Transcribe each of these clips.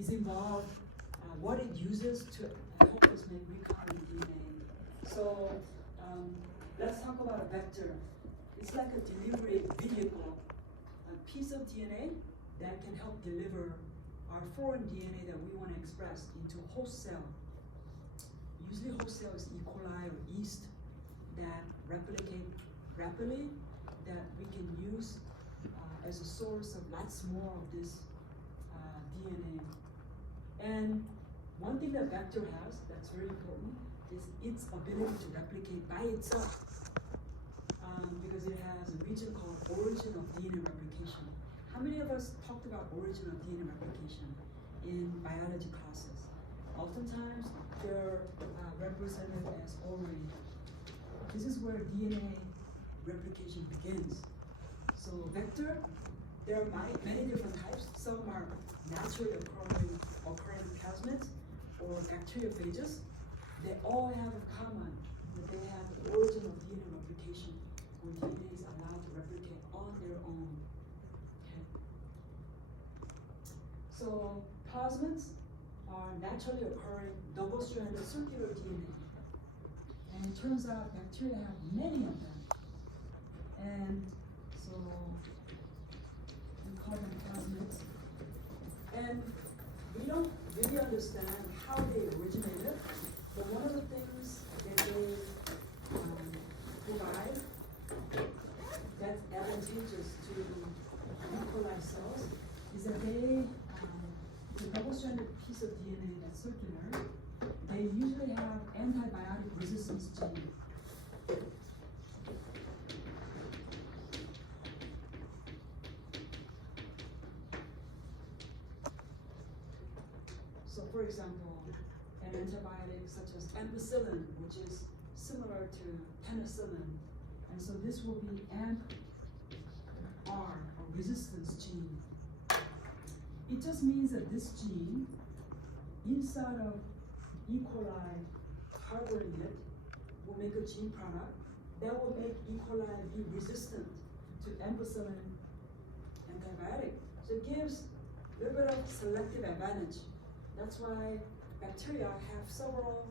is involved, what it uses to help us make recombinant DNA. So let's talk about a vector. It's like a delivery vehicle, a piece of DNA that can help deliver our foreign DNA that we want to express into host cell. Usually host cell is E. coli or yeast that replicate rapidly, that we can use as a source of lots more of this DNA. And one thing that vector has that's very important is its ability to replicate by itself, because it has a region called origin of DNA replication. How many of us talked about origin of DNA replication in biology classes? Oftentimes they're represented as origin. This is where DNA replication begins. So vector, there are many different types. Some are naturally occurring plasmids or bacteriophages. They all have in common that they have the origin of DNA replication, where DNA is allowed to replicate on their own. Okay. So plasmids are naturally occurring double-stranded circular DNA. And it turns out bacteria have many of them. And so we call them plasmids. And we don't really understand how they originated, but one of the things that they provide that's advantageous to E. coli cells is that they, the double-stranded piece of DNA that's circular, they usually have antibiotic resistance gene. So for example, an antibiotic such as ampicillin, which is similar to penicillin, and so this will be AMP-R, or resistance gene. It just means that this gene, inside of E. coli harboring it, will make a gene product that will make E. coli be resistant to ampicillin antibiotic. So it gives a little bit of selective advantage. That's why bacteria have several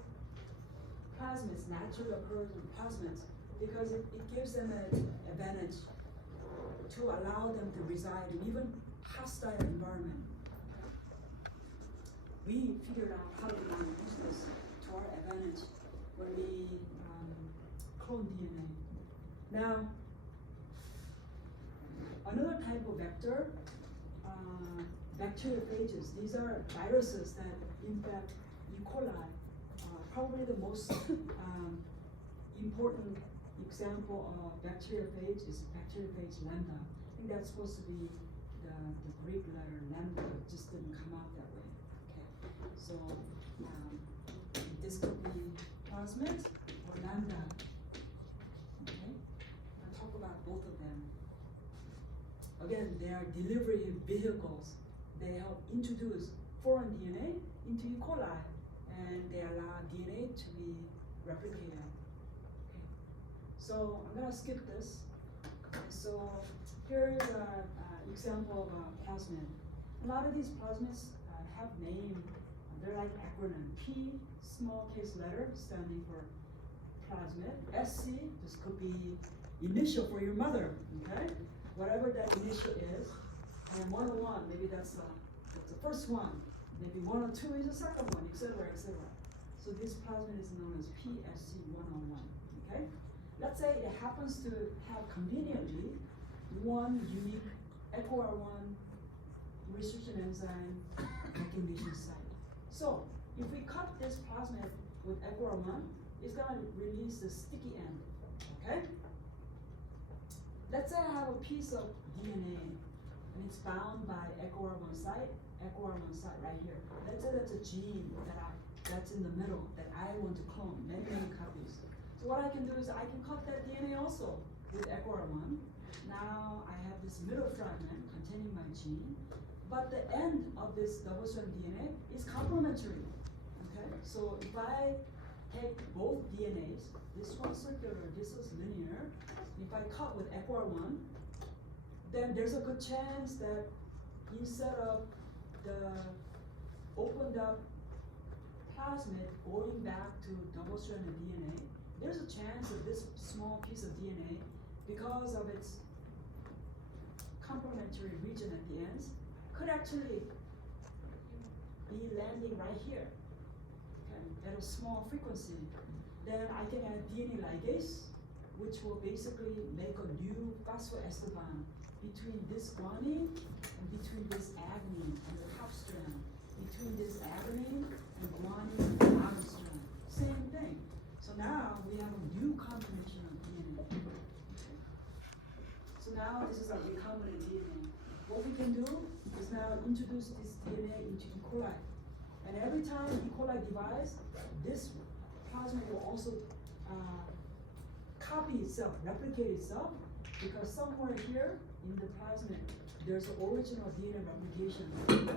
plasmids, naturally occurring plasmids, because it gives them an advantage to allow them to reside in even hostile environment. We figured out how to use this to our advantage when we clone DNA. Now, another type of vector, bacteriophages. These are viruses that infect E. coli. Probably the most important example of bacteriophage is bacteriophage lambda. I think that's supposed to be the Greek letter lambda, it just didn't come out that way. Okay, so this could be plasmid or lambda. Okay, I'll talk about both of them. Again, they are delivery vehicles. They help introduce foreign DNA into E. coli, and they allow DNA to be replicated. Okay. So I'm gonna skip this. So here is an example of a plasmid. A lot of these plasmids have name. They're like acronym. P, small case letter, standing for plasmid. SC, this could be initial for your mother. Okay, whatever that initial is. And 101, maybe that's the first one. Maybe 102 is the second one, etc., etc. So this plasmid is known as PSC101. Okay? Let's say it happens to have conveniently one unique EcoR1 restriction enzyme recognition site. So if we cut this plasmid with EcoR1, it's going to release the sticky end. Okay? Let's say I have a piece of DNA and it's bound by EcoR1 site right here. Let's say that's a gene that's in the middle that I want to clone, many copies. So what I can do is I can cut that DNA also with EcoR1. Now I have this middle fragment containing my gene, but the end of this double-strand DNA is complementary. Okay, so if I take both DNAs, this one's circular, this is linear. If I cut with EcoR1, then there's a good chance that instead of the the plasmid going back to double-stranded DNA, there's a chance that this small piece of DNA, because of its complementary region at the ends, could actually be landing right here, okay, at a small frequency. Then I can add DNA ligase, which will basically make a new phosphoester bond between this guanine and between this adenine on the top strand, between this adenine and guanine on the bottom strand. Same thing. So now we have a new combination of DNA. So now this is our recombinant DNA. What we can do is now introduce this DNA into E. coli. And every time E. coli divides, this plasmid will also copy itself, replicate itself, because somewhere here in the plasmid, there's an original DNA replication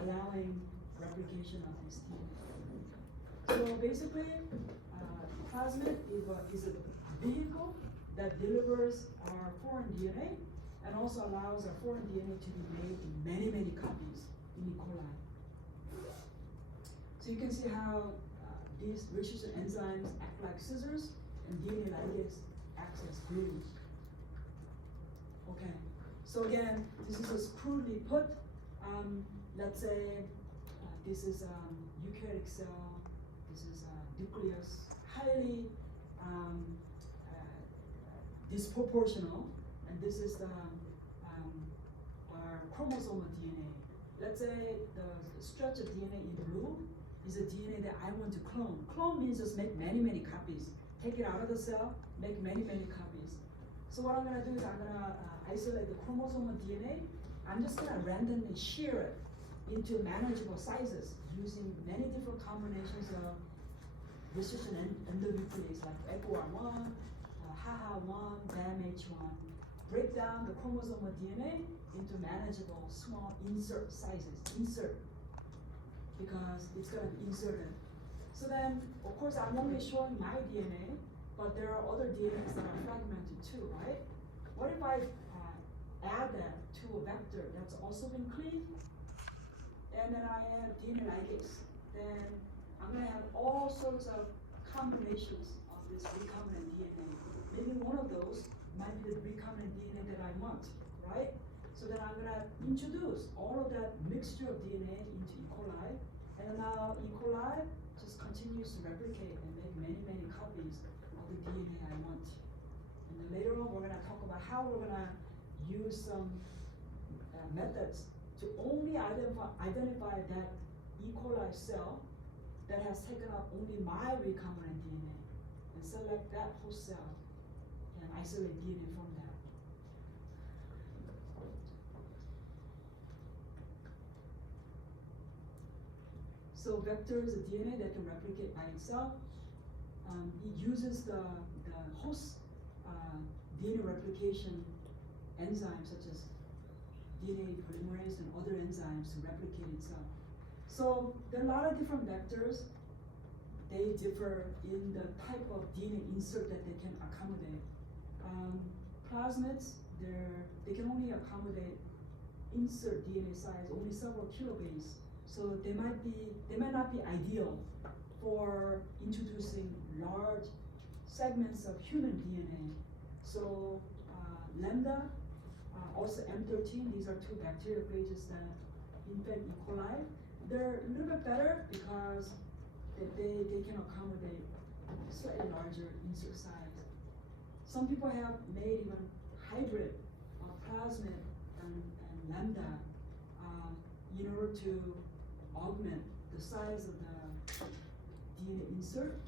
allowing replication of this DNA. So basically, plasmid is a vehicle that delivers our foreign DNA and also allows our foreign DNA to be made in many, many copies in E. coli. So you can see how these Richardson enzymes act like scissors and DNA ligase acts as glues. Okay, so again, this is just crudely put. Let's say this is eukaryotic cell, this is nucleus, highly disproportional, and this is our chromosomal DNA. Let's say the stretch of DNA in blue is a DNA that I want to clone. Clone means just make many, many copies. Take it out of the cell, make many, many copies. So what I'm gonna do is I'm gonna isolate the chromosomal DNA. I'm just gonna randomly shear it into manageable sizes using many different combinations of Richardson endonuclease like ECOR1, HAHA1, BAMH1. Break down the chromosomal DNA into manageable small insert sizes. Insert, because it's going to be inserted. So then, of course, I'm only showing my DNA, but there are other DNAs that are fragmented too, right? What if I add that to a vector that's also been cleaved, and then I add DNA ligase? Then I'm going to have all sorts of combinations of this recombinant DNA. Maybe one of those might be the recombinant DNA that I want, right? So then I'm going to introduce all of that mixture of DNA into E. coli, and now E. coli just continues to replicate and make many, many copies of the DNA I want. And then later on, we're going to talk about how we're going to use some methods to only identify that E. coli cell that has taken up only my recombinant DNA and select that host cell and isolate DNA from that. So vector is a DNA that can replicate by itself. It uses the host DNA replication enzymes such as DNA polymerase and other enzymes to replicate itself. So there are a lot of different vectors. They differ in the type of DNA insert that they can accommodate. Plasmids, they can only accommodate insert DNA size only several kilobase. So they might not be ideal for introducing large segments of human DNA. So lambda, also M13, these are two bacteriophages that infect E. coli. They're a little bit better because they can accommodate slightly larger insert size. Some people have made even hybrid plasmid and lambda in order to augment the size of the DNA insert.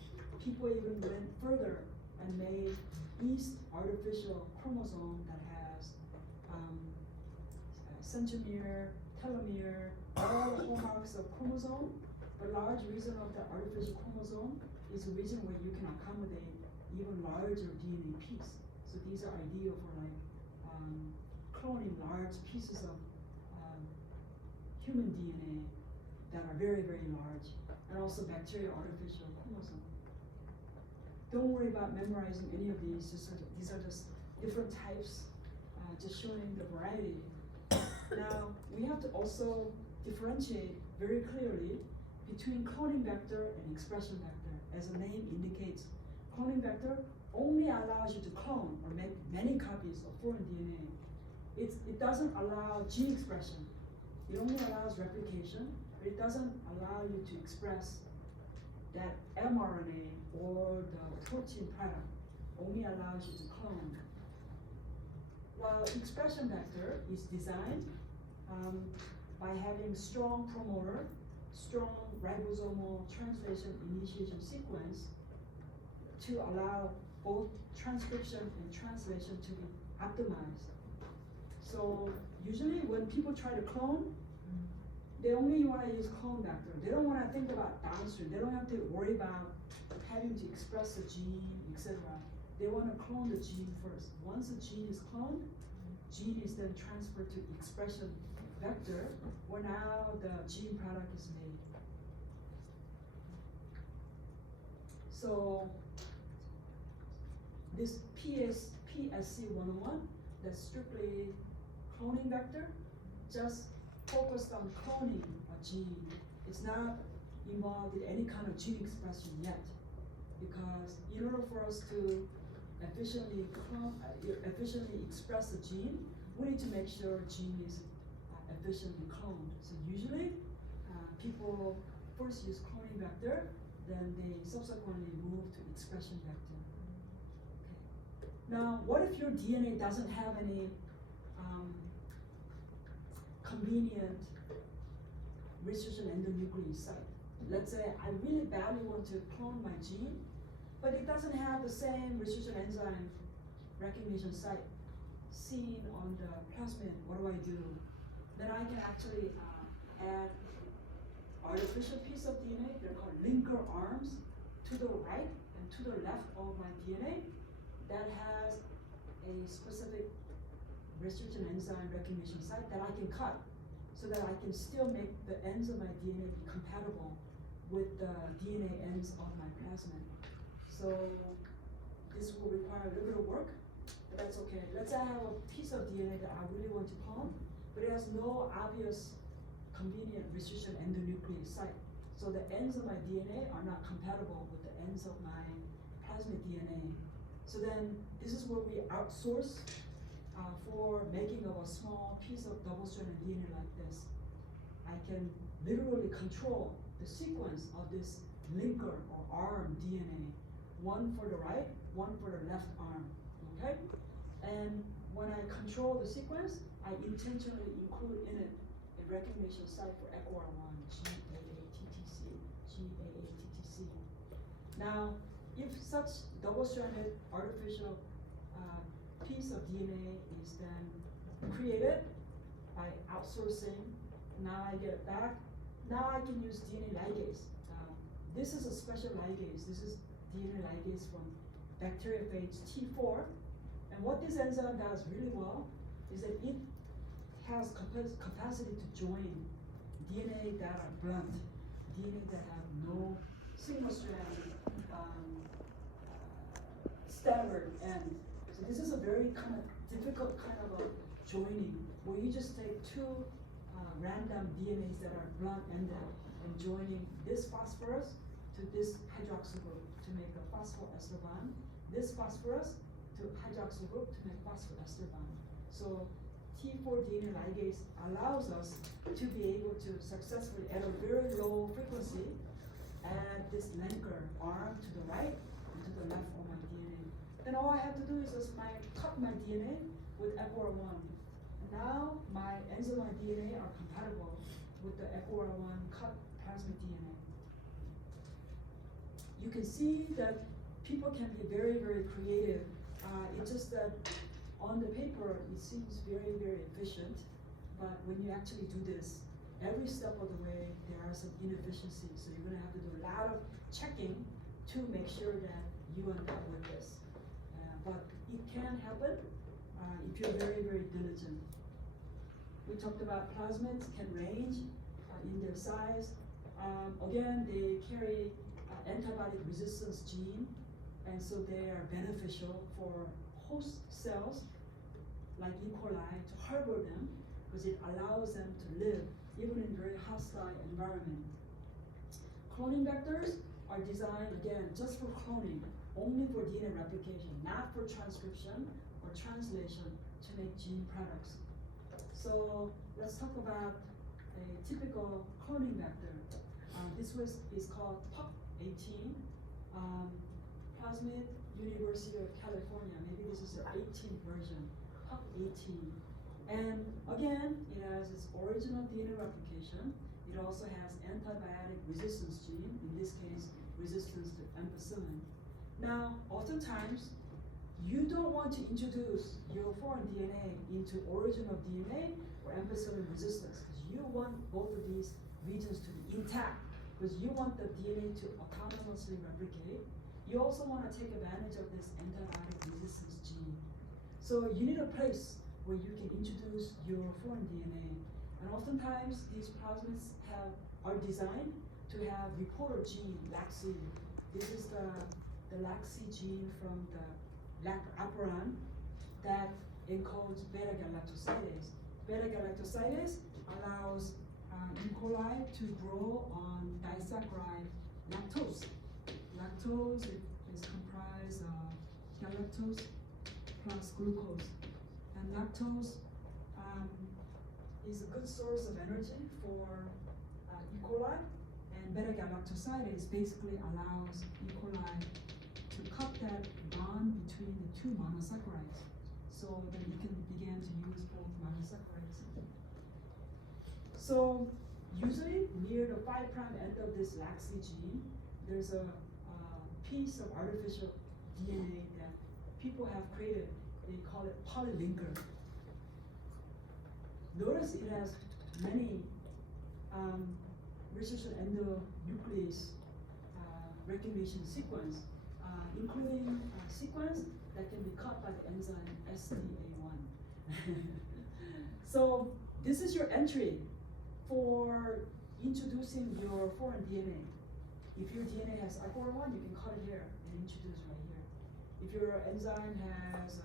People even went further and made yeast artificial chromosome that has centromere, telomere, all the hallmarks of chromosome. The large reason of the artificial chromosome is a reason where you can accommodate even larger DNA piece. So these are ideal for like cloning large pieces of human DNA that are very, very large, and also bacterial artificial chromosome. Don't worry about memorizing any of these. These are just different types, just showing the variety. Now, we have to also differentiate very clearly between cloning vector and expression vector. As the name indicates, cloning vector only allows you to clone or make many copies of foreign DNA. It doesn't allow gene expression. It only allows replication, but it doesn't allow you to express that mRNA or the protein product. Only allows you to clone. While expression vector is designed by having strong promoter, strong ribosomal translation initiation sequence to allow both transcription and translation to be optimized. So usually when people try to clone, they only want to use clone vector. They don't want to think about downstream. They don't have to worry about having to express the gene, etc. They want to clone the gene first. Once the gene is cloned, gene is then transferred to expression vector, where now the gene product is made. So this PSC 101, that's strictly cloning vector, just focused on cloning a gene. It's not involved in any kind of gene expression yet, because in order for us to efficiently express the gene, we need to make sure gene is efficiently cloned. So usually, people first use cloning vector, then they subsequently move to expression vector. Okay. Now, what if your DNA doesn't have any convenient restriction endonuclease site? Let's say I really badly want to clone my gene, but it doesn't have the same restriction enzyme recognition site seen on the plasmid. What do? Then I can actually add artificial piece of DNA, they're called linker arms, to the right and to the left of my DNA that has a specific restriction enzyme recognition site that I can cut, so that I can still make the ends of my DNA be compatible with the DNA ends of my plasmid. So this will require a little bit of work, but that's okay. Let's say I have a piece of DNA that I really want to clone, but it has no obvious convenient restriction endonuclease site. So the ends of my DNA are not compatible with the ends of my plasmid DNA. So then this is where we outsource for making of a small piece of double-stranded DNA like this. I can literally control the sequence of this linker or arm DNA, one for the right, one for the left arm, okay? And when I control the sequence, I intentionally include in it a recognition site for ECOR1, GAATTC. Now, if such double-stranded artificial piece of DNA is then created by outsourcing, now I get it back. Now I can use DNA ligase. This is a special ligase. This is DNA ligase from bacteriophage T4. And what this enzyme does really well is that it has capacity to join DNA that are blunt, DNA that have no single strand staggered end. So this is a very kind of difficult kind of a joining, where you just take two random DNAs that are blunt-ended and joining this phosphorus to this hydroxyl group to make a phosphoester bond, this phosphorus to hydroxyl group to make phosphoester bond. So T4 DNA ligase allows us to be able to successfully, at a very low frequency, add this linker arm to the right and to the left of my DNA. Then all I have to do is just cut my DNA with ECOR1. Now my ends of my DNA are compatible with the ECOR1 cut plasmid DNA. You can see that people can be very, very creative. It's just that on the paper it seems very, very efficient, but when you actually do this, every step of the way there are some inefficiencies. So you're going to have to do a lot of checking to make sure that you end up with this. But it can happen if you're very, very diligent. We talked about plasmids can range in their size. Again, they carry antibiotic resistance gene, and so they are beneficial for host cells like E. coli to harbor them, because it allows them to live even in very hostile environment. Cloning vectors are designed, again, just for cloning, only for DNA replication, not for transcription or translation to make gene products. So let's talk about a typical cloning vector. This is called PUP18, Plasmid University of California. Maybe this is the 18th version, PUP18. And again, it has its original DNA replication. It also has antibiotic resistance gene, in this case, resistance to ampicillin. Now, oftentimes, you don't want to introduce your foreign DNA into original DNA or ampicillin resistance, because you want both of these regions to be intact, because you want the DNA to autonomously replicate. You also want to take advantage of this antibiotic resistance gene. So you need a place where you can introduce your foreign DNA. And oftentimes, these plasmids are designed to have reporter gene, LAC-C. This is the LAC-C gene from the lac operon that encodes beta-galactosidase. Beta-galactosidase allows E. coli to grow on disaccharide lactose. Lactose is comprised of galactose plus glucose. And lactose is a good source of energy for E. coli, and beta-galactosidase basically allows E. coli to cut that bond between the two monosaccharides, so that you can begin to use both monosaccharides. So usually near the 5' end of this LAC-C gene, there's a piece of artificial DNA that people have created. They call it polylinker. Notice it has many restricted endonuclease recognition sequence, including a sequence that can be cut by the enzyme SDA1. So this is your entry for introducing your foreign DNA. If your DNA has APOR1, you can cut it here and introduce right here. If your enzyme has,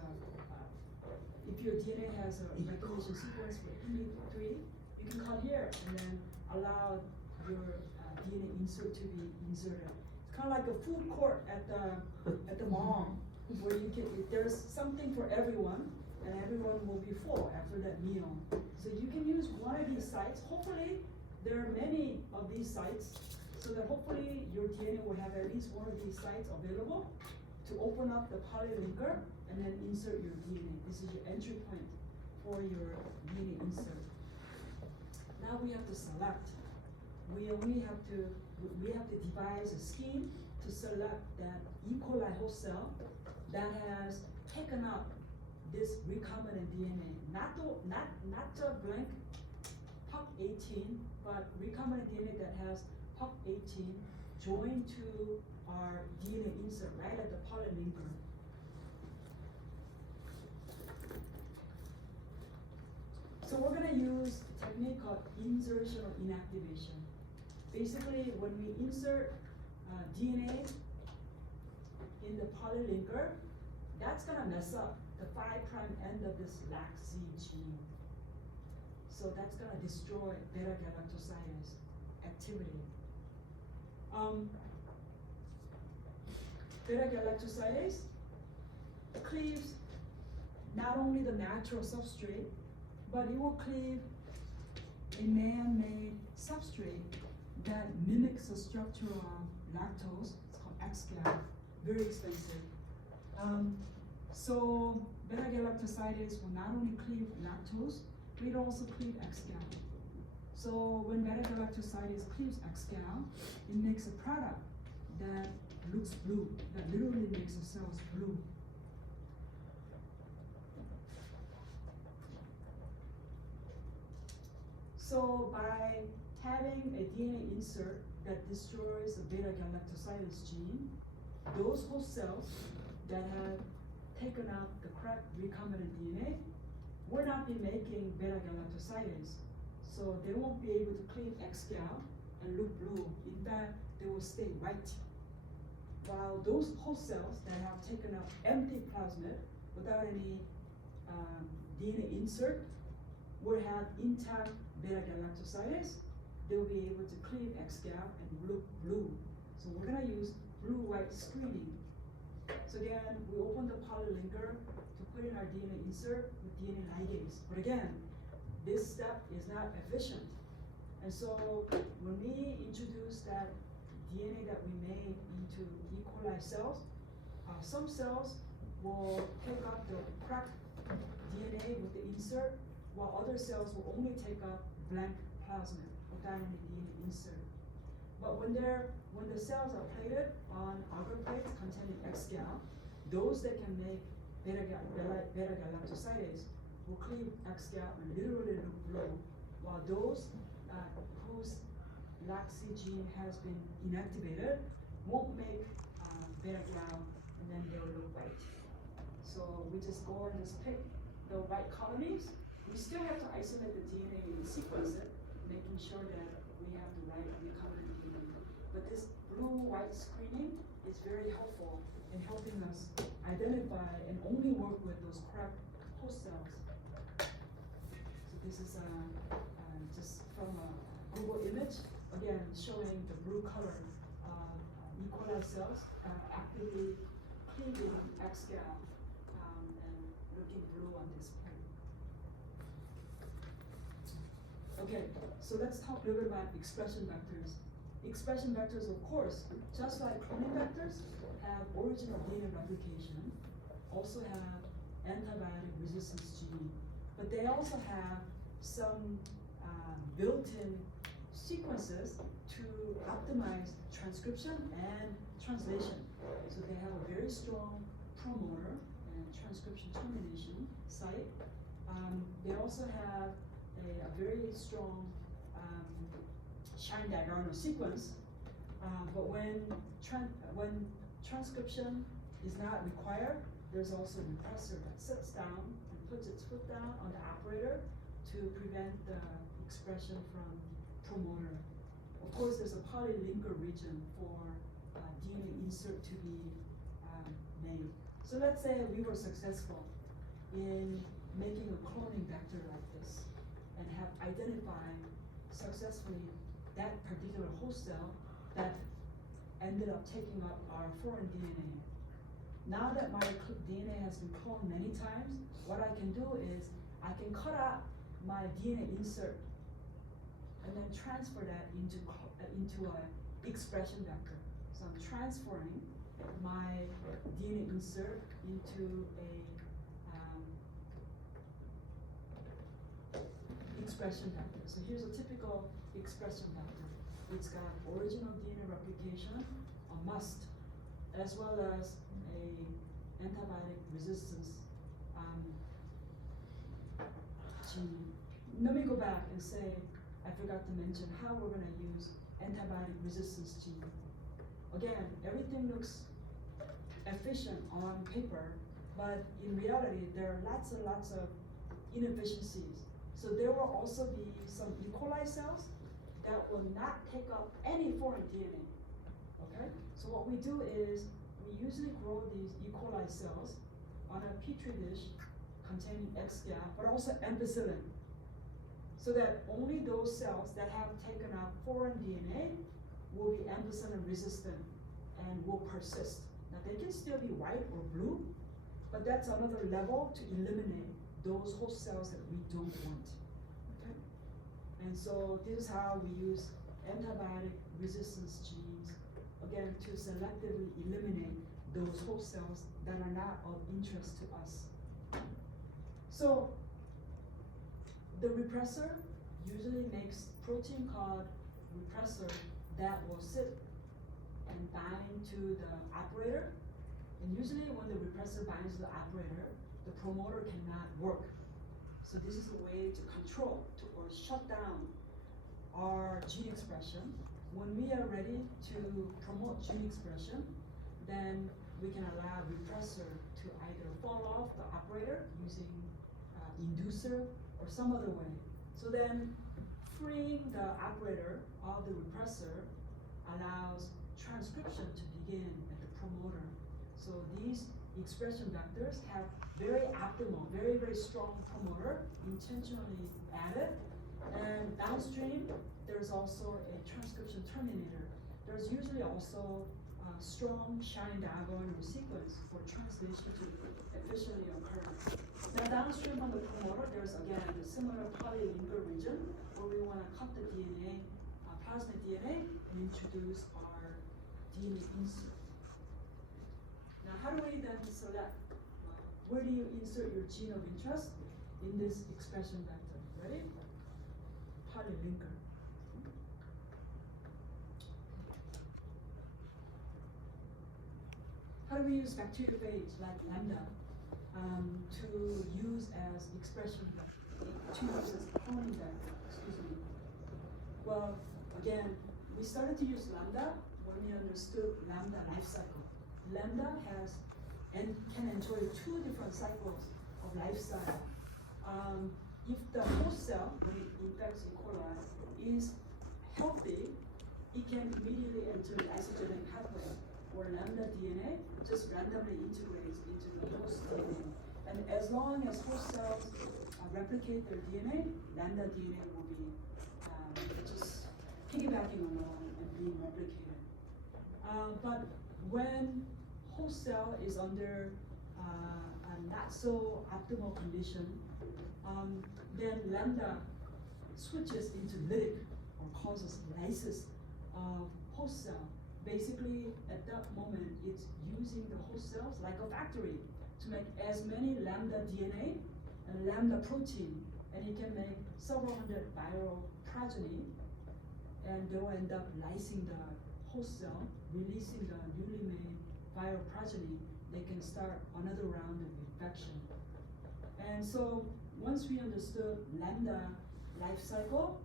if your DNA has a recognition sequence for EP3, you can cut here and then allow your DNA insert to be inserted. It's kind of like a food court at the mall, where you can, there's something for everyone, and everyone will be full after that meal. So you can use one of these sites. Hopefully, there are many of these sites, so that hopefully your DNA will have at least one of these sites available to open up the polylinker and then insert your DNA. This is your entry point for your DNA insert. Now we have to select. We have to devise a scheme to select that E. coli host cell that has taken up this recombinant DNA, not the blank PUP18, but recombinant DNA that has PUP18 joined to our DNA insert right at the polylinker. So we're going to use a technique called insertion or inactivation. Basically, when we insert DNA in the polylinker, that's going to mess up the 5' end of this LAC-C gene. So that's going to destroy beta-galactosidase activity. Beta-galactosidase cleaves not only the natural substrate, but it will cleave a man-made substrate that mimics the structure of lactose. It's called XGAL, very expensive. So beta-galactosidase will not only cleave lactose, but it also cleave XGAL. So when beta-galactosidase cleaves XGAL, it makes a product that looks blue, that literally makes the cells blue. So by having a DNA insert that destroys the beta-galactosidase gene, those host cells that have taken out the correct recombinant DNA will not be making beta-galactosidase. So they won't be able to cleave XGAL and look blue. In fact, they will stay white. While those host cells that have taken up empty plasmid without any DNA insert will have intact beta-galactosidase, they'll be able to cleave X-gap and look blue. So we're gonna use blue-white screening. So again, we open the polylinker to put in our DNA insert with DNA ligase. But again, this step is not efficient. And so when we introduce that DNA that we made into E. coli cells, some cells will take up the cracked DNA with the insert, while other cells will only take up blank plasmid without any DNA insert. But when the cells are plated on agar plates containing X-gal, those that can make beta-galactosidase will cleave X-gal and literally look blue, while those whose LAC-C gene has been inactivated won't make beta-gal, and then they will look white. So we just go and just pick the white colonies. We still have to isolate the DNA and sequence it, making sure that we have the right recombinant DNA. But this blue-white screening is very helpful in helping us identify and only work with those cracked host cells. So this is just from a Google image, again showing the blue color E. coli cells actively cleaving X-gal and looking blue on this plate. Okay, so let's talk a little bit about expression vectors. Expression vectors, of course, just like cloning vectors, have original DNA replication, also have antibiotic resistance gene, but they also have some built-in sequences to optimize transcription and translation. So they have a very strong promoter and transcription termination site. They also have a very strong shine diagonal sequence, but when transcription is not required, there's also a repressor that sits down and puts its foot down on the operator to prevent the expression from promoter. Of course, there's a polylinker region for DNA insert to be made. So let's say we were successful in making a cloning vector like this and have identified successfully that particular host cell that ended up taking up our foreign DNA. Now that my DNA has been cloned many times, what I can do is I can cut out my DNA insert and then transfer that into an expression vector. So I'm transferring my DNA insert into a expression vector. So here's a typical expression vector. It's got original DNA replication, a must, as well as a antibiotic resistance gene. Let me go back and say, I forgot to mention how we're going to use antibiotic resistance gene. Again, everything looks efficient on paper, but in reality, there are lots and lots of inefficiencies. So there will also be some E. coli cells that will not take up any foreign DNA, okay? So what we do is we usually grow these E. coli cells on a petri dish containing X-gal, but also ampicillin, so that only those cells that have taken up foreign DNA will be ampicillin resistant and will persist. Now they can still be white or blue, but that's another level to eliminate those host cells that we don't want, okay? And so this is how we use antibiotic resistance genes, again, to selectively eliminate those host cells that are not of interest to us. So the repressor usually makes protein called repressor that will sit and bind to the operator. And usually when the repressor binds to the operator, the promoter cannot work. So this is a way to control or shut down our gene expression. When we are ready to promote gene expression, then we can allow repressor to either fall off the operator using inducer or some other way. So then freeing the operator of the repressor allows transcription to begin at the promoter. So these expression vectors have very optimal, very strong promoter intentionally added, and downstream there's also a transcription terminator. There's usually also strong shiny diagonal sequence for translation to efficiently occur. Now downstream from the promoter, there's again a similar polylingual region where we want to cut the DNA, plasmid DNA, and introduce our DNA insert. Now how do we then select where do you insert your gene of interest in this expression vector? Ready? Polylingual. How do we use bacteriophage like lambda to use as expression vector, to use as cloning vector, excuse me. Well, again, we started to use lambda when we understood lambda life cycle. Lambda has and can enjoy two different cycles of lifestyle. If the host cell, when it infects E. coli, is healthy, it can immediately enter the isogenic pathway, where lambda DNA just randomly integrates into the host DNA. And as long as host cells replicate their DNA, lambda DNA will be just piggybacking along and being replicated. But when host cell is under a not so optimal condition, then lambda switches into lytic or causes lysis of host cell. Basically, at that moment, it's using the host cells like a factory to make as many lambda DNA and lambda protein, and it can make several hundred viral progeny, and they'll end up lysing the host cell, releasing the newly made viral progeny. They can start another round of infection. And so once we understood lambda life cycle,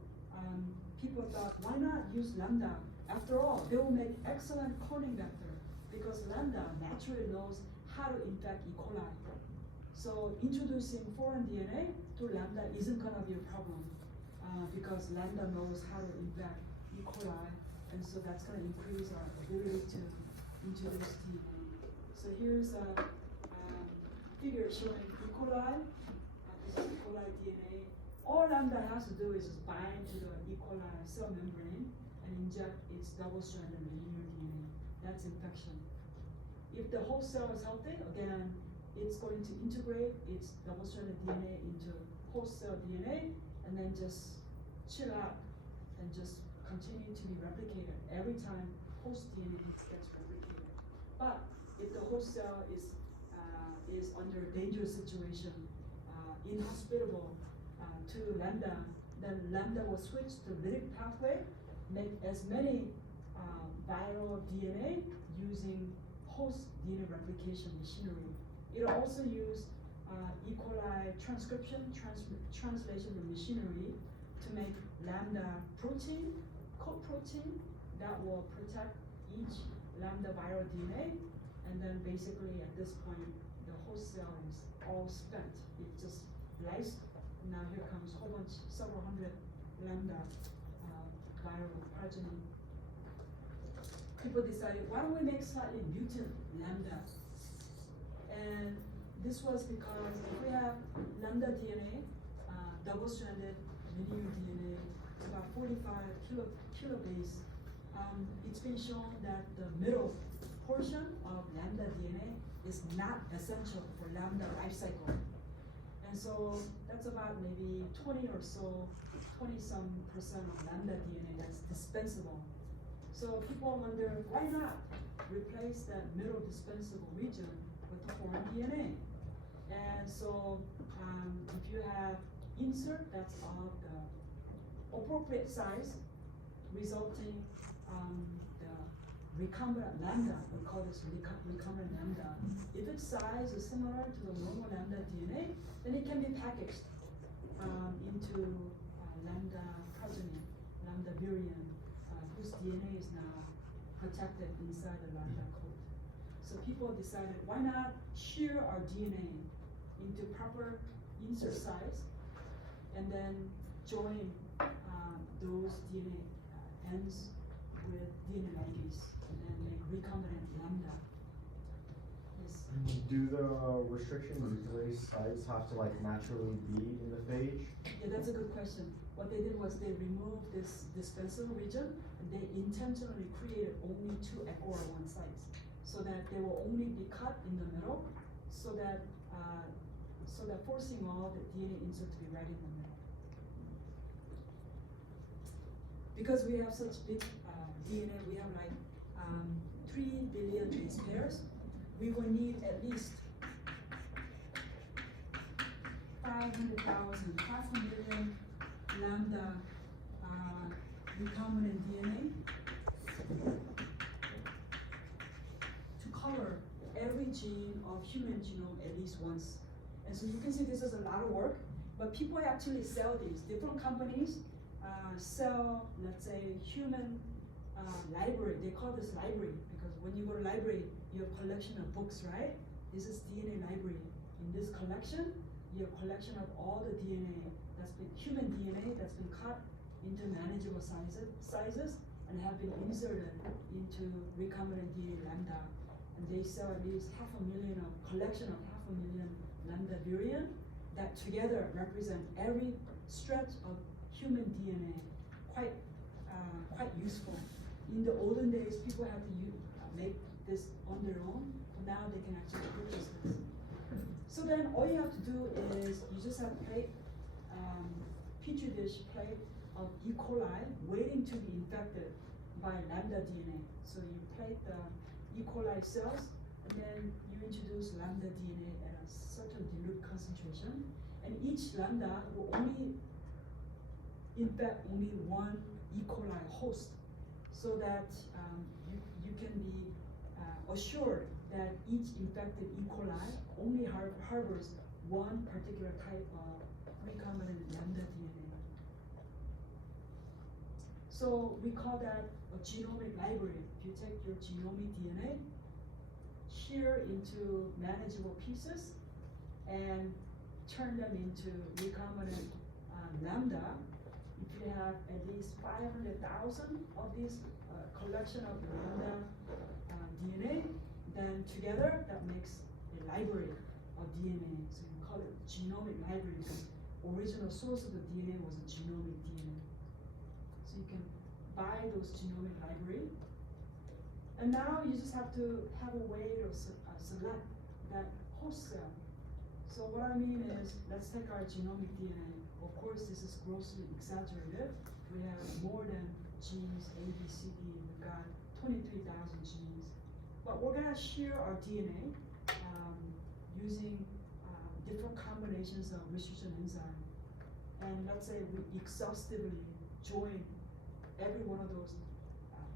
people thought, why not use lambda? After all, they will make excellent cloning vector because lambda naturally knows how to infect E. coli. So introducing foreign DNA to lambda isn't going to be a problem because lambda knows how to infect E. coli, and so that's going to increase our ability to introduce DNA. So here's a figure showing E. coli. This is E. coli DNA. All lambda has to do is just bind to the E. coli cell membrane and inject its double-stranded linear DNA. That's infection. If the whole cell is healthy, again, it's going to integrate its double-stranded DNA into host cell DNA and then just chill out and just continue to be replicated every time host DNA gets replicated. But if the host cell is under a dangerous situation, inhospitable to lambda, then lambda will switch to lytic pathway, make as many viral DNA using host DNA replication machinery. It'll also use E. coli transcription, translation machinery to make lambda protein, coat protein that will protect each lambda viral DNA. And then basically at this point, the host cell is all spent. It just lysed. Now here comes a whole bunch, several hundred lambda viral progeny. People decided, why don't we make slightly mutant lambda? And this was because if we have lambda DNA, double-stranded linear DNA, it's about 45 kilobase. It's been shown that the middle portion of lambda DNA is not essential for lambda life cycle. And so that's about maybe 20 or so, 20-some percent of lambda DNA that's dispensable. So people wonder, why not replace that middle dispensable region with the foreign DNA? And so if you have insert that's of the appropriate size, resulting the recombinant lambda, we call this recombinant lambda. If its size is similar to the normal lambda DNA, then it can be packaged into lambda progeny, lambda virion, whose DNA is now protected inside the lambda coat. So people decided, why not shear our DNA into proper insert size and then join those DNA ends with DNA ligase and then make recombinant lambda. This Do the restriction nuclease sites have to like naturally be in the phage? Yeah, that's a good question. What they did was they removed this dispersal region and they intentionally created only 2 EcoR1 sites so that they will only be cut in the middle so that forcing all the DNA insert to be right in the middle. Because we have such big DNA, we have like 3 billion base pairs, we will need at least 500,000, 500,000 lambda recombinant DNA to cover every gene of human genome at least once. And so you can see this is a lot of work, but people actually sell these. Different companies sell, let's say, human library. They call this library because when you go to library, you have a collection of books, right? This is DNA library. In this collection, you have a collection of all the DNA that's been human DNA that's been cut into manageable sizes and have been inserted into recombinant DNA lambda. And they sell at least 500,000 of collection of 500,000 lambda virion that together represent every stretch of human DNA. Quite useful. In the olden days, people had to make this on their own. Now they can actually purchase this. So then all you have to do is you just have plate, petri dish plate of E. coli waiting to be infected by lambda DNA. So you plate the E. coli cells and then you introduce lambda DNA at a certain dilute concentration. And each lambda will only infect only one E. coli host so that you can be assured that each infected E. coli only harbors one particular type of recombinant lambda DNA. So we call that a genomic library. If you take your genomic DNA, shear into manageable pieces, and turn them into recombinant lambda, if you have at least 500,000 of these collection of lambda DNA, then together that makes a library of DNA. So you call it genomic library because original source of the DNA was a genomic DNA. So you can buy those genomic library. And now you just have to have a way to select that host cell. So what I mean is, let's take our genomic DNA. Of course, this is grossly exaggerated. We have more than genes, A, B, C, D. We've got 23,000 genes. But we're gonna share our DNA using different combinations of restriction enzyme. And let's say we exhaustively join every one of those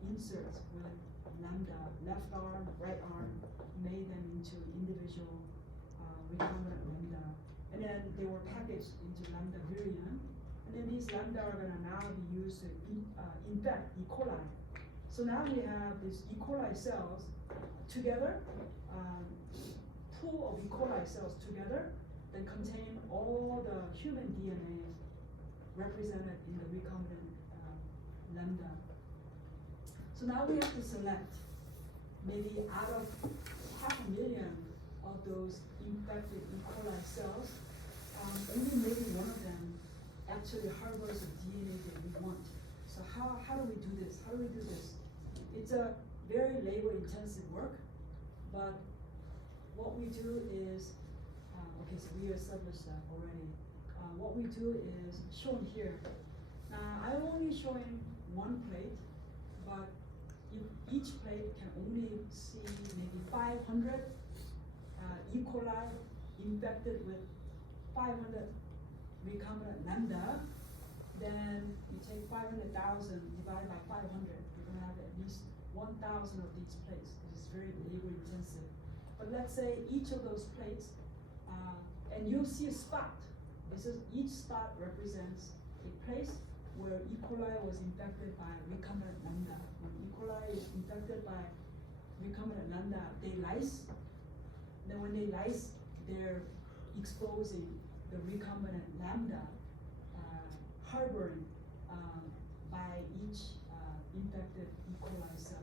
inserts with lambda, left arm, right arm, made them into individual recombinant lambda. And then they were packaged into lambda virion. And then these lambda are gonna now be used to infect E. coli. So now we have these E. coli cells together, pool of E. coli cells together that contain all the human DNA represented in the recombinant lambda. So now we have to select maybe out of 500,000 of those infected E. coli cells, only maybe one of them actually harbors the DNA that we want. So how do we do this? How do we do this? It's a very labor-intensive work, but what we do is, okay, so we established that already. What we do is shown here. Now, I'm only showing one plate, but each plate can only see maybe 500 E. coli infected with 500 recombinant lambda. Then you take 500,000 divided by 500. You're going to have at least 1,000 of these plates. This is very labor intensive. But let's say each of those plates, and you'll see a spot. Each spot represents a place where E. coli was infected by recombinant lambda. When E. coli is infected by recombinant lambda, they lyse. Then when they lyse, they're exposing the recombinant lambda harboring by each infected E. coli cell.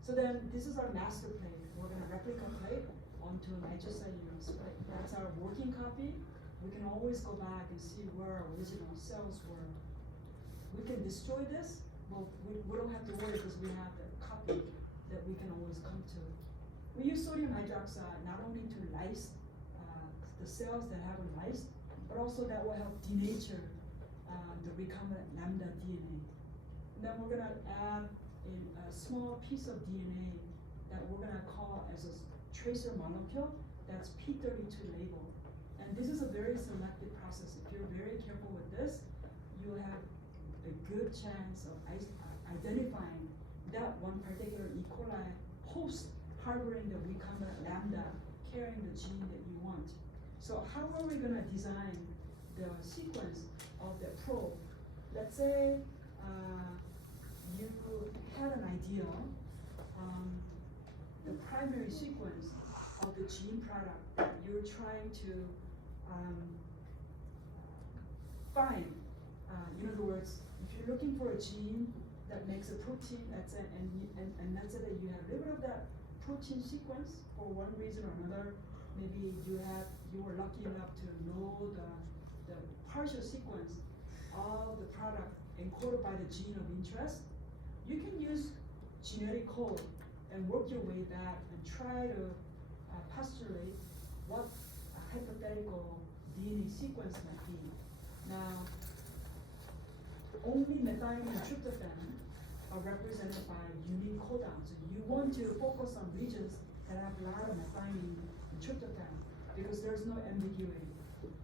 So then this is our master plate. We're going to replica plate. onto nitrocellulose, right? That's our working copy. We can always go back and see where our original cells were. We can destroy this, but we don't have to worry because we have the copy that we can always come to. We use sodium hydroxide not only to lyse the cells that haven't lysed, but also that will help denature the recombinant lambda DNA. And then we're gonna add a small piece of DNA that we're gonna call as a tracer molecule that's P32 label. And this is a very selective process. If you're very careful with this, you will have a good chance of identifying that one particular E. coli host harboring the recombinant lambda carrying the gene that you want. So how are we gonna design the sequence of the probe? Let's say you had an idea, the primary sequence of the gene product that you're trying to find. In other words, if you're looking for a gene that makes a protein, that's it, and let's say that you have a little bit of that protein sequence for one reason or another. Maybe you were lucky enough to know the partial sequence of the product encoded by the gene of interest. You can use genetic code and work your way back and try to postulate what a hypothetical DNA sequence might be. Now, only methionine and tryptophan are represented by unique codons. So you want to focus on regions that have a lot of methionine and tryptophan because there's no ambiguity. Okay?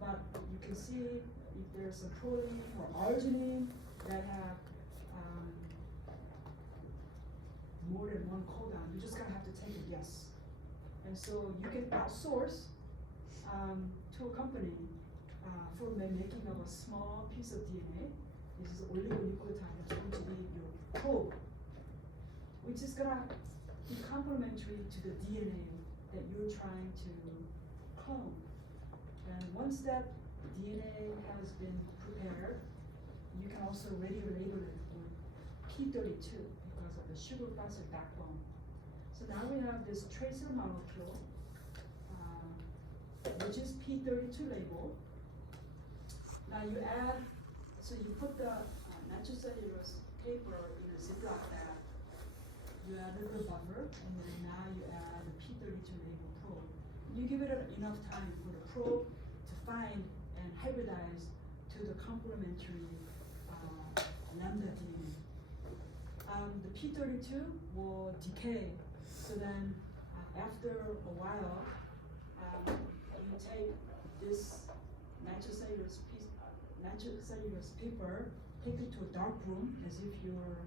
But you can see if there's a protein or arginine that have more than one codon, you're just gonna have to take a guess. And so you can outsource to a company for the making of a small piece of DNA. This is oligonucleotide. It's going to be your probe, which is gonna be complementary to the DNA that you're trying to clone. And once that DNA has been prepared, you can also radio-label it with P32 because of the sugar phosphate backbone. So now we have this tracer molecule, which is P32 label. Now you add, so you put the nitrocellulose paper in a Ziploc bag. You add a little buffer, and then now you add the P32 label probe. You give it enough time for the probe to find and hybridize to the complementary lambda DNA. The P32 will decay, so then after a while, you take this nitrocellulose paper, take it to a dark room as if you're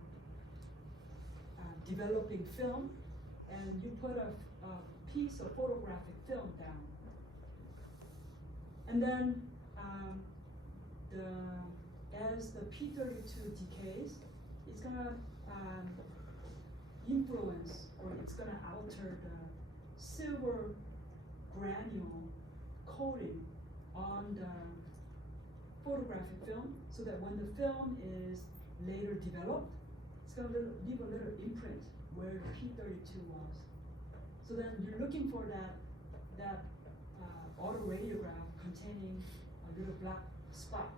developing film, and you put a piece of photographic film down. And then as the P32 decays, it's gonna influence, or it's gonna alter the silver granule coating on the photographic film, so that when the film is later developed, it's gonna leave a little imprint where the P32 was. So then you're looking for that autoradiograph containing a little black spot.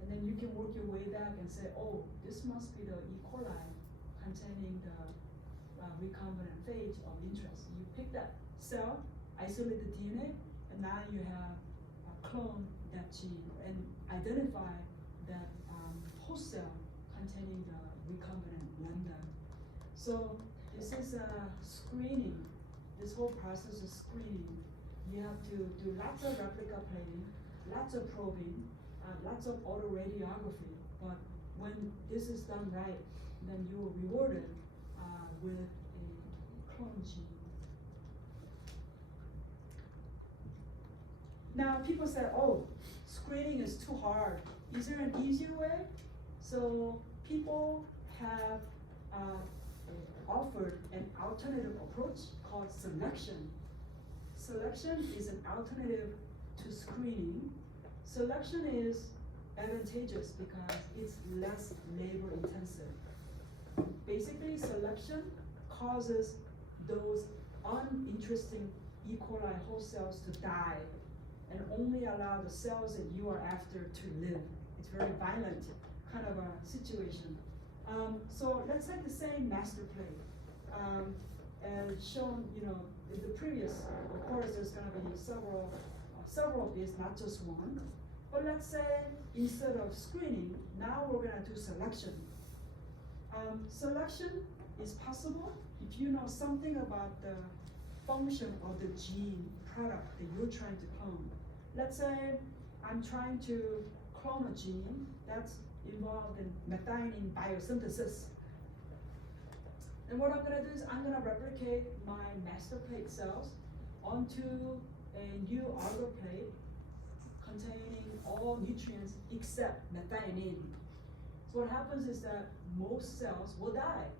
And then you can work your way back and say, oh, this must be the E. coli containing the recombinant phage of interest. You pick that cell, isolate the DNA, and now you have clone that gene and identify that host cell containing the recombinant lambda. So this is screening. This whole process is screening. You have to do lots of replica plating, lots of probing, lots of autoradiography. But when this is done right, then you are rewarded with a clone gene. Now people say, oh, screening is too hard. Is there an easier way? So people have offered an alternative approach called selection. Selection is an alternative to screening. Selection is advantageous because it's less labor intensive. Basically, selection causes those uninteresting E. coli host cells to die and only allow the cells that you are after to live. It's very violent kind of a situation. So let's take the same master plate. And shown, in the previous, of course, there's going to be several of these, not just one. But let's say instead of screening, now we're going to do selection. Selection is possible if you know something about the function of the gene product that you're trying to clone. Let's say I'm trying to clone a gene that's involved in methionine biosynthesis. And what I'm going to do is I'm going to replicate my master plate cells onto a new agar plate containing all nutrients except methionine. So what happens is that most cells will die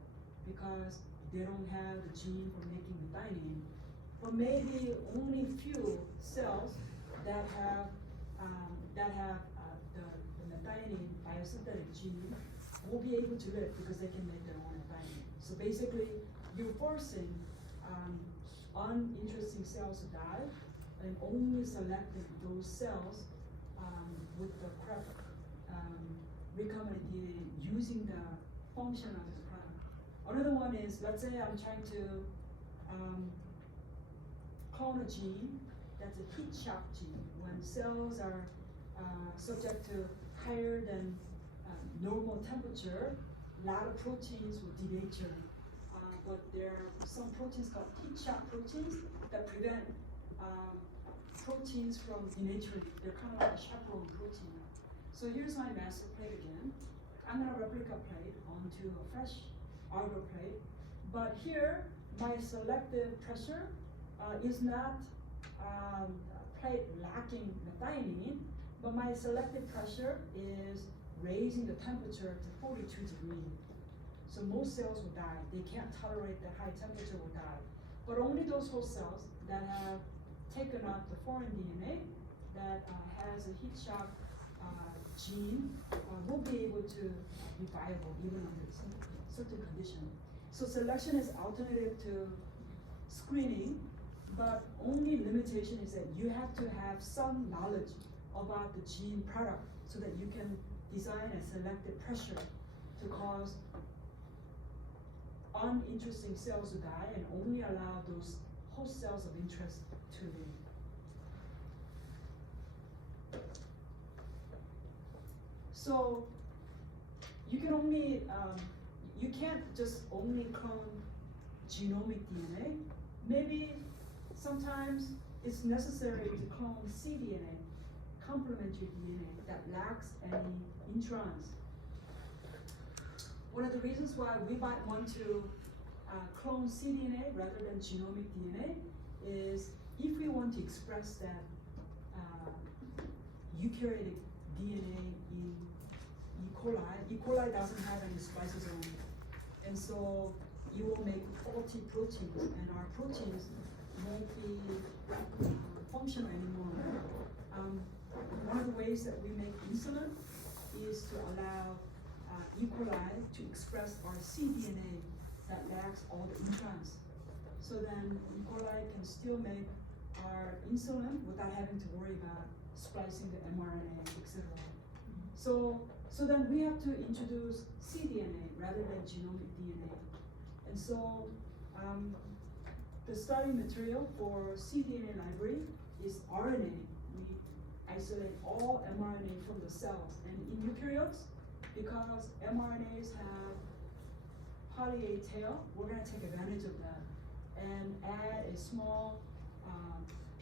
because they don't have the gene for making methionine. But maybe only few cells that have the methionine biosynthetic gene will be able to live because they can make their own methionine. So basically, you're forcing uninteresting cells to die and only selecting those cells with the correct recombinant DNA using the function of this product. Another one is, let's say I'm trying to clone a gene that's a heat shock gene. When cells are subject to higher than normal temperature, a lot of proteins will denature. But there are some proteins called heat shock proteins that prevent proteins from denaturing. They're kind of like a chaperone protein. So here's my master plate again. I'm going to replica plate onto a fresh agar plate. But here, my selective pressure is not a plate lacking methionine, but my selective pressure is raising the temperature to 42 degrees. So most cells will die. They can't tolerate the high temperature, will die. But only those host cells that have taken up the foreign DNA that has a heat shock gene will be able to be viable even under certain conditions. So selection is alternative to screening, but only limitation is that you have to have some knowledge about the gene product so that you can design a selective pressure to cause uninteresting cells to die and only allow those host cells of interest to live. So you can only, you can't just only clone genomic DNA. Maybe sometimes it's necessary to clone cDNA, complementary DNA that lacks any introns. One of the reasons why we might want to clone cDNA rather than genomic DNA is if we want to express that eukaryotic DNA in E. coli doesn't have any spliceosome, and so you will make faulty proteins, and our proteins won't be functional anymore. One of the ways that we make insulin is to allow E. coli to express our cDNA that lacks all the introns. So then E. coli can still make our insulin without having to worry about splicing the mRNA, etc. So then we have to introduce cDNA rather than genomic DNA. And so the starting material for cDNA library is RNA. We isolate all mRNA from the cells. And in eukaryotes, because mRNAs have poly A tail, we're going to take advantage of that and add a small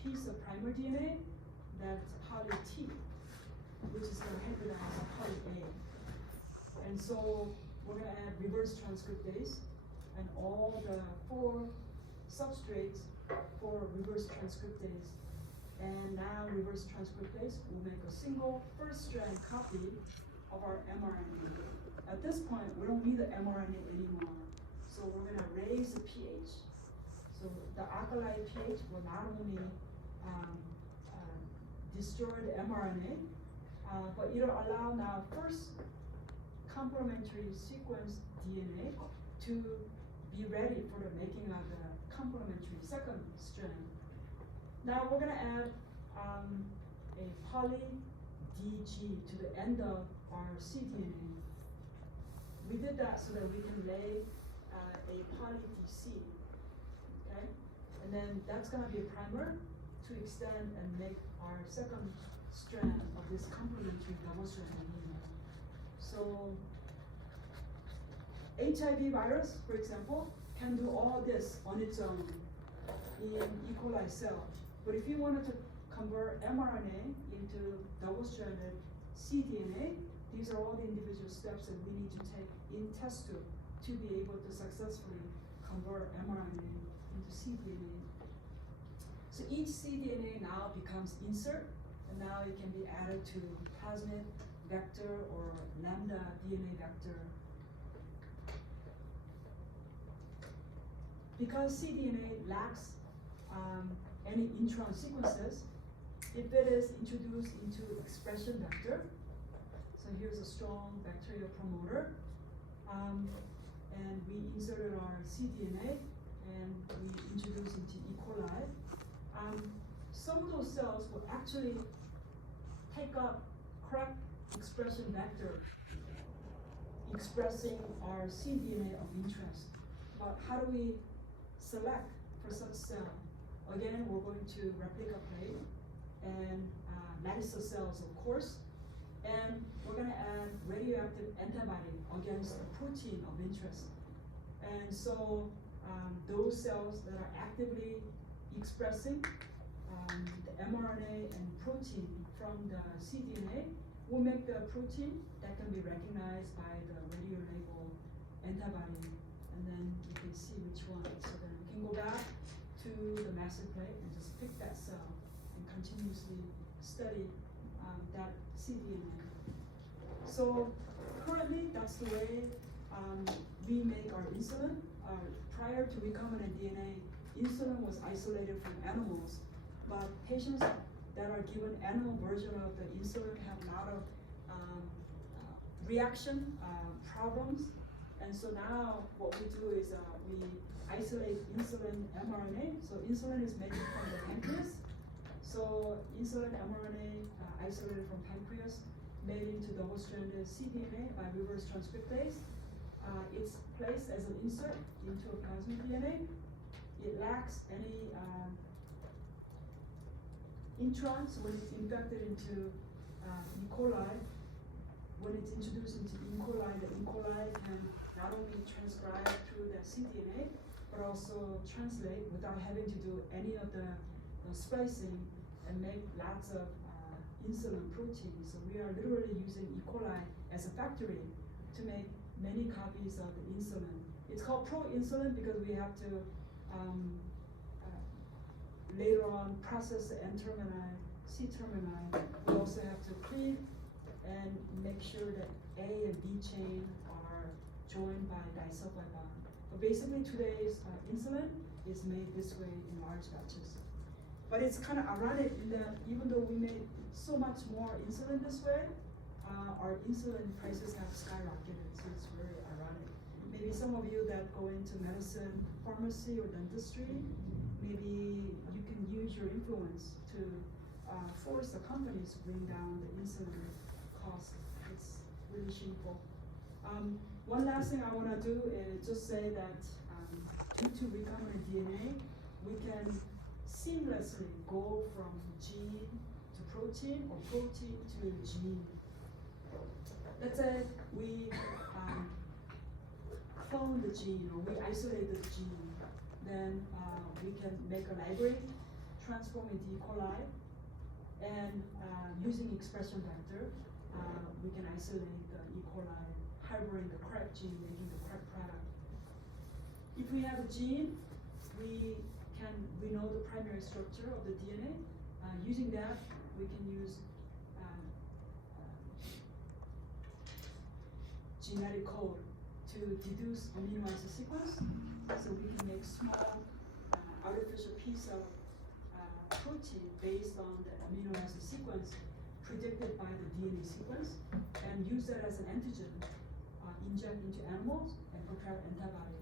piece of primer DNA that's poly T, which is going to hybridize poly A. And so we're going to add reverse transcriptase and all the 4 substrates for reverse transcriptase. And now reverse transcriptase will make a single first strand copy of our mRNA. At this point, we don't need the mRNA anymore. So we're going to raise the pH. So the alkali pH will not only destroy the mRNA, but it'll allow now first complementary sequence DNA to be ready for the making of the complementary, second strand. Now we're going to add a poly DG to the end of our cDNA. We did that so that we can lay a poly DC. Okay? And then that's going to be a primer to extend and make our second strand of this complementary double-stranded DNA. So HIV virus, for example, can do all this on its own in E. coli cell. But if you wanted to convert mRNA into double-stranded cDNA, these are all the individual steps that we need to take in test tube to be able to successfully convert mRNA into cDNA. So each cDNA now becomes insert, and now it can be added to plasmid vector or lambda DNA vector. Because cDNA lacks any intron sequences, if it is introduced into expression vector, so here's a strong bacterial promoter, and we inserted our cDNA and we introduced into E. coli. Some of those cells will actually take up correct expression vector expressing our cDNA of interest. But how do we select for such cell? Again, we're going to replica plate and Madison cells, of course, and we're going to add radioactive antibody against the protein of interest. And so those cells that are actively expressing the mRNA and protein from the cDNA will make the protein that can be recognized by the radio-labeled antibody, and then you can see which one. So then we can go back to the master plate and just pick that cell and continuously study that cDNA. So currently, that's the way we make our insulin. Prior to recombinant DNA, insulin was isolated from animals, but patients that are given animal version of the insulin have a lot of reaction problems. And so now what we do is we isolate insulin mRNA. So insulin is made from the pancreas. So insulin mRNA isolated from pancreas, made into double-stranded cDNA by reverse transcriptase. It's placed as an insert into a plasmid DNA. It lacks any introns when it's infected into E. coli. When it's introduced into E. coli, the E. coli can not only transcribe through the cDNA, but also translate without having to do any of the splicing and make lots of insulin protein. So we are literally using E. coli as a factory to make many copies of the insulin. It's called pro-insulin because we have to later on process the N-termini, C-termini. We also have to cleave and make sure that A and B chain are joined by disulfide bond. But basically today's insulin is made this way in large batches. But it's kind of ironic in that even though we made so much more insulin this way, our insulin prices have skyrocketed, so it's very ironic. Maybe some of you that go into medicine, pharmacy, or dentistry, maybe you can use your influence to force the companies to bring down the insulin cost. It's really shameful. One last thing I want to do is just say that due to recombinant DNA, we can seamlessly go from gene to protein or protein to gene. Let's say we clone the gene or we isolate the gene, then we can make a library, transform into E. coli, and using expression vector, we can isolate the E. coli, harboring the correct gene, making the correct product. If we have a gene, we know the primary structure of the DNA. Using that, we can use genetic code to deduce amino acid sequence, so we can make small artificial piece of protein based on the amino acid sequence predicted by the DNA sequence, and use that as an antigen, inject into animals, and prepare antibody.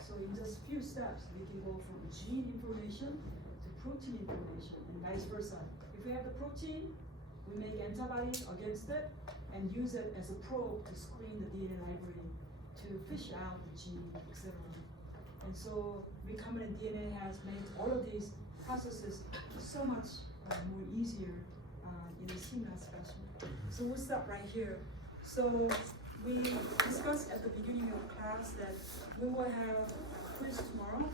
So in just few steps, we can go from gene information to protein information and vice versa. If we have the protein, we make antibodies against it and use it as a probe to screen the DNA library to fish out the gene, etc. And so recombinant DNA has made all of these processes so much more easier in a seamless fashion. So we'll stop right here. So we discussed at the beginning of class that we will have a quiz tomorrow.